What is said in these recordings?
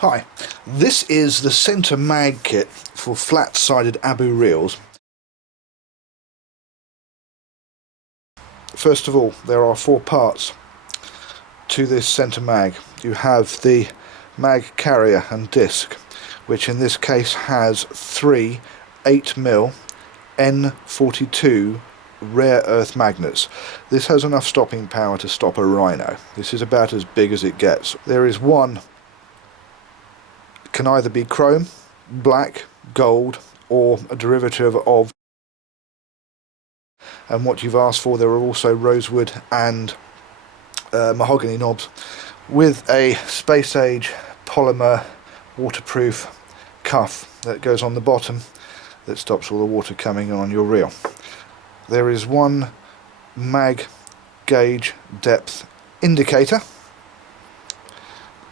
Hi, this is the centre mag kit for flat-sided Abu reels. First of all, there are 4 parts to this centre mag. You have the mag carrier and disc, which in this case has 3 8mm N42 rare earth magnets. This has enough stopping power to stop a rhino. This is about as big as it gets. There is one, can either be chrome, black, gold, or a derivative of. And what you've asked for, there are also rosewood and mahogany knobs with a space age polymer waterproof cuff that goes on the bottom that stops all the water coming on your reel. There is one mag gauge depth indicator,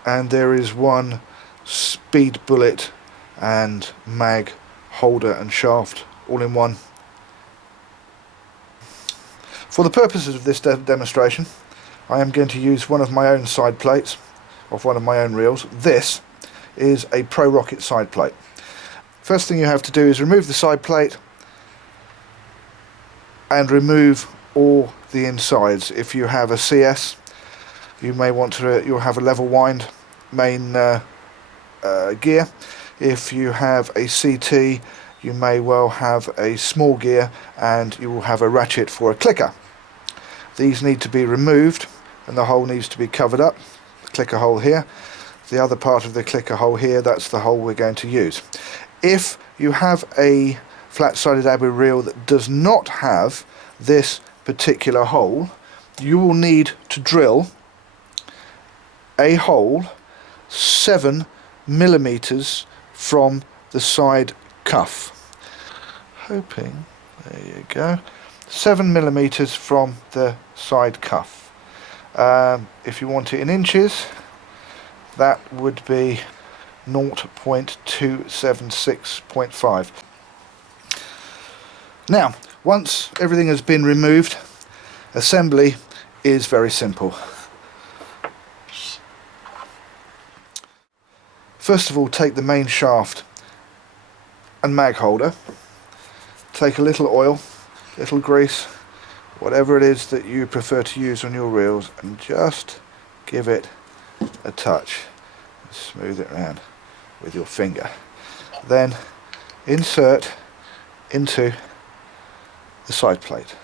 and there is one speed bullet and mag holder and shaft all in one. For the purposes of this demonstration, I am going to use one of my own side plates of one of my own reels. This is a Pro Rocket side plate. First thing you have to do is remove the side plate and remove all the insides. If you have a CS, you may want to, you'll have a level wind main gear. If you have a CT, you may well have a small gear, and you will have a ratchet for a clicker. These need to be removed and the hole needs to be covered up. The clicker hole here, the other part of the clicker hole here, that's the hole we're going to use. If you have a flat-sided Abu reel that does not have this particular hole, you will need to drill a hole 7mm from the side cuff. Hoping, there you go, 7mm from the side cuff. If you want it in inches, that would be 0.276.5. Now, once everything has been removed, assembly is very simple. First of all, take the main shaft and mag holder, take a little oil, little grease, whatever it is that you prefer to use on your reels, and just give it a touch. Smooth it around with your finger. Then insert into the side plate.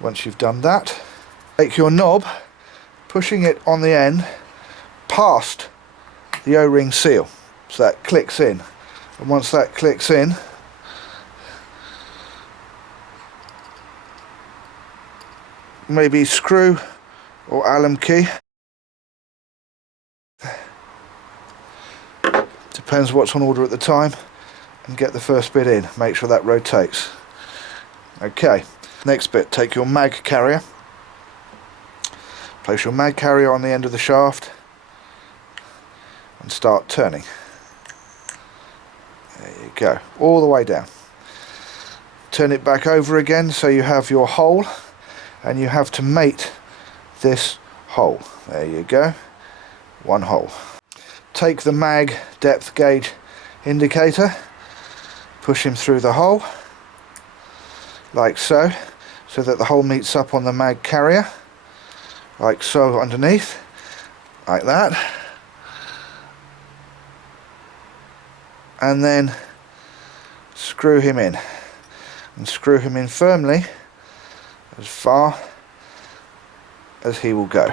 Once you've done that, take your knob, pushing it on the end past the O-ring seal, so that clicks in. And once that clicks in, maybe screw or Allen key, depends what's on order at the time, and get the first bit in. Make sure that rotates. Okay, next bit, take your mag carrier, place your mag carrier on the end of the shaft and start turning. There you go, all the way down. Turn it back over again so you have your hole, and you have to mate this hole. There you go, one hole. Take the mag depth gauge indicator, push him through the hole like so, so that the hole meets up on the mag carrier, like so underneath, like that, and then screw him in, and screw him in firmly as far as he will go.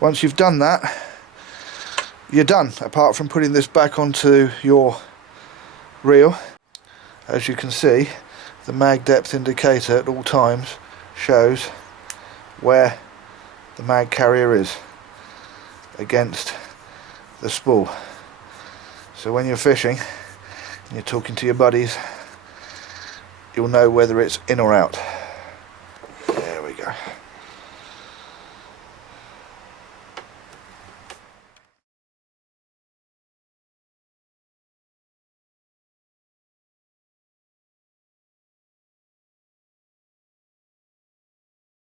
Once you've done that, you're done, apart from putting this back onto your reel. As you can see, the mag depth indicator at all times shows where the mag carrier is against the spool. So when you're fishing and you're talking to your buddies, you'll know whether it's in or out.